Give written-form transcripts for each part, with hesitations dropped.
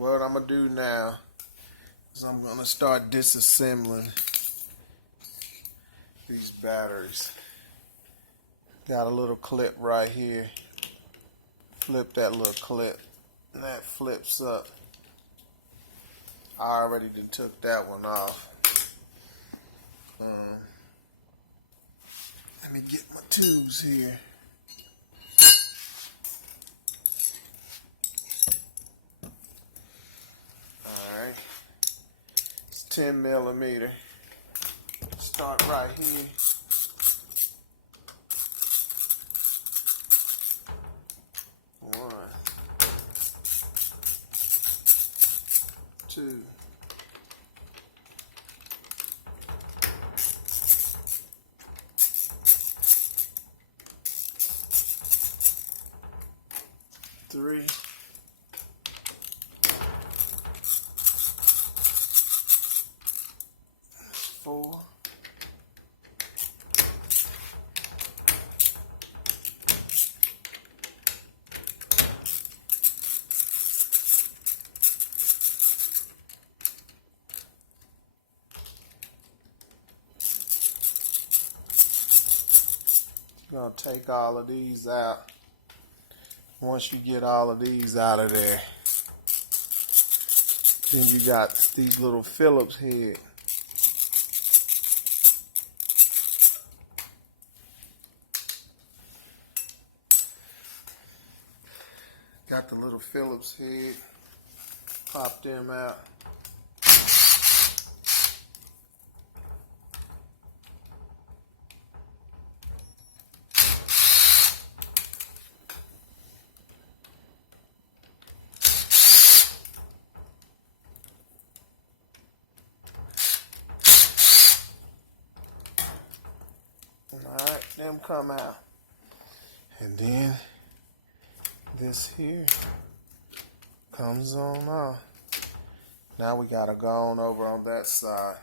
what I'm going to do now is I'm going to start disassembling these batteries. Got a little clip right here. Flip that little clip and that flips up. I already done took that one off. Let me get my tubes here. Alright. It's 10 millimeter. Start right here. One, two, three, four, gonna take all of these out. Once you get all of these out of there, then you got these little Phillips head. Got the little Phillips head. Pop them out. Alright, them come out. And then this here comes on off. Now we gotta go on over on that side.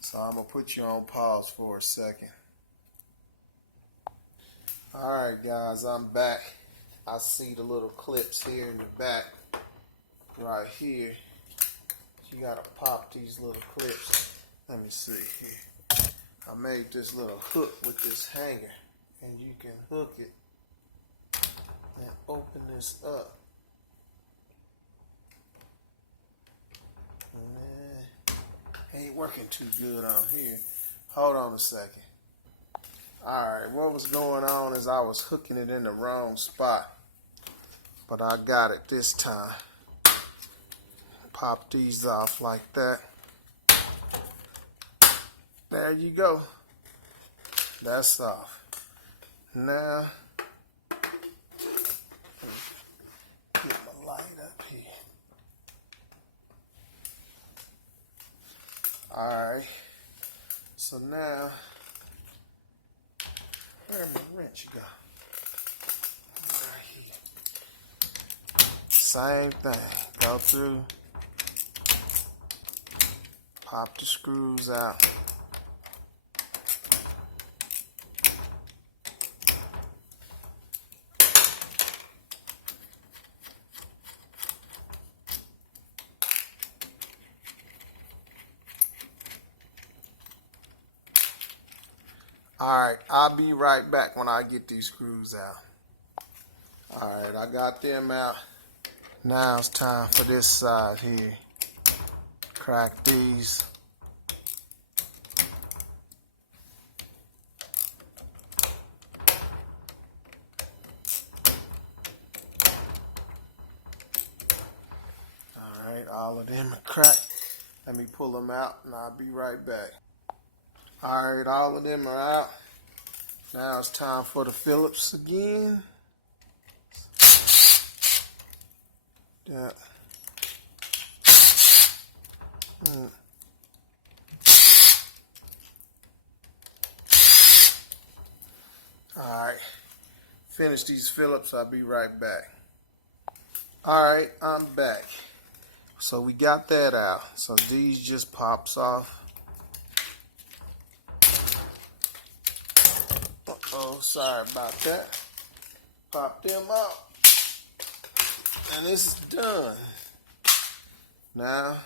So I'm gonna put you on pause for a second. Alright guys, I'm back. I see the little clips here in the back. Right here. You gotta pop these little clips. Let me see here. I made this little hook with this hanger, and you can hook it and open this up. Man, ain't working too good on here. Hold on a second. Alright, what was going on is I was hooking it in the wrong spot, but I got it this time. Pop these off like that. There you go. That's off. Now, get my light up here. Alright. So now, where'd my wrench go? Right here. Same thing. Go through. Pop the screws out. Alright, I'll be right back when I get these screws out. Alright, I got them out. Now it's time for this side here. Crack these. Alright, all of them are cracked. Let me pull them out and I'll be right back. Alright, all of them are out. Now it's time for the Phillips again. Yeah. Alright, finish these Phillips, I'll be right back. Alright, I'm back. So we got that out. So these just pops off. Uh-oh, sorry about that. Pop them out. And this is done. Now,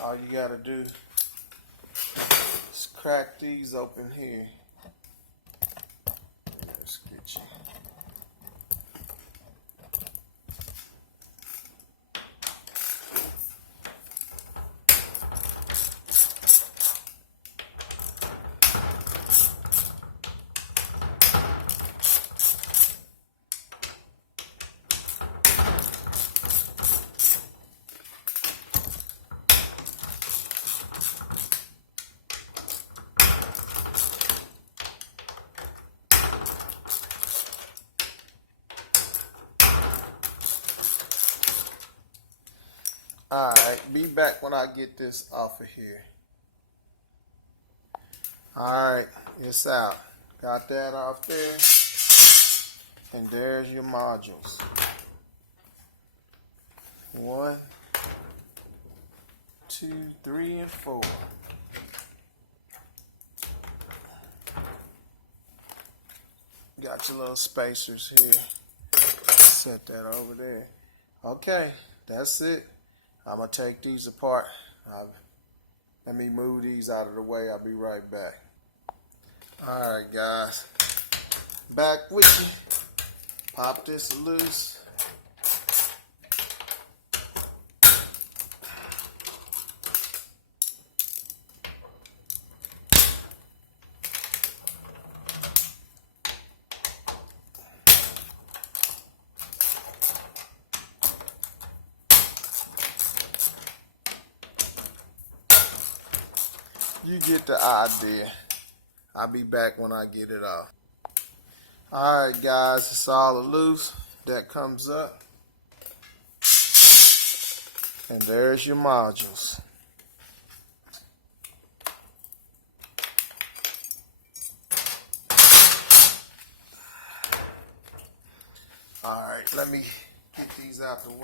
all you gotta do is crack these open here. Let's get you. Alright, be back when I get this off of here. Alright, it's out. Got that off there. And there's your modules. 1, 2, 3, and 4. Got your little spacers here. Set that over there. Okay, that's it. I'm going to take these apart. Let me move these out of the way. I'll be right back. Alright guys, back with you. Pop this loose. You get the idea. I'll be back when I get it off. Alright guys, it's all loose. That comes up. And there's your modules. Alright, let me get these out the way.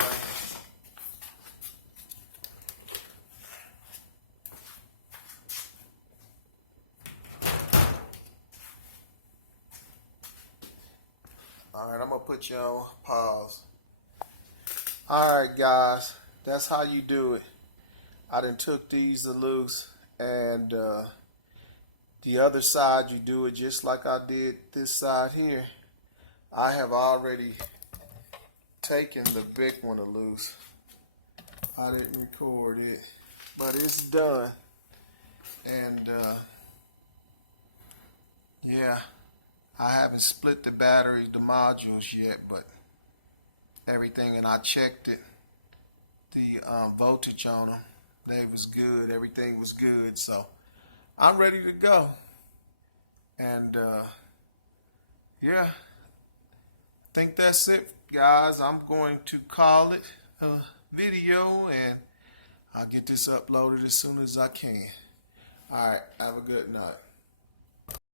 Alright, I'm going to put you on pause. Alright guys, that's how you do it. I done took these loose, and the other side you do it just like I did this side here. I have already taken the big one loose. I didn't record it, but it's done. And yeah. I haven't split the batteries, the modules yet, but everything, and I checked it, the voltage on them, they was good, everything was good, so I'm ready to go. And yeah, I think that's it, guys. I'm going to call it a video, and I'll get this uploaded as soon as I can. Alright, have a good night.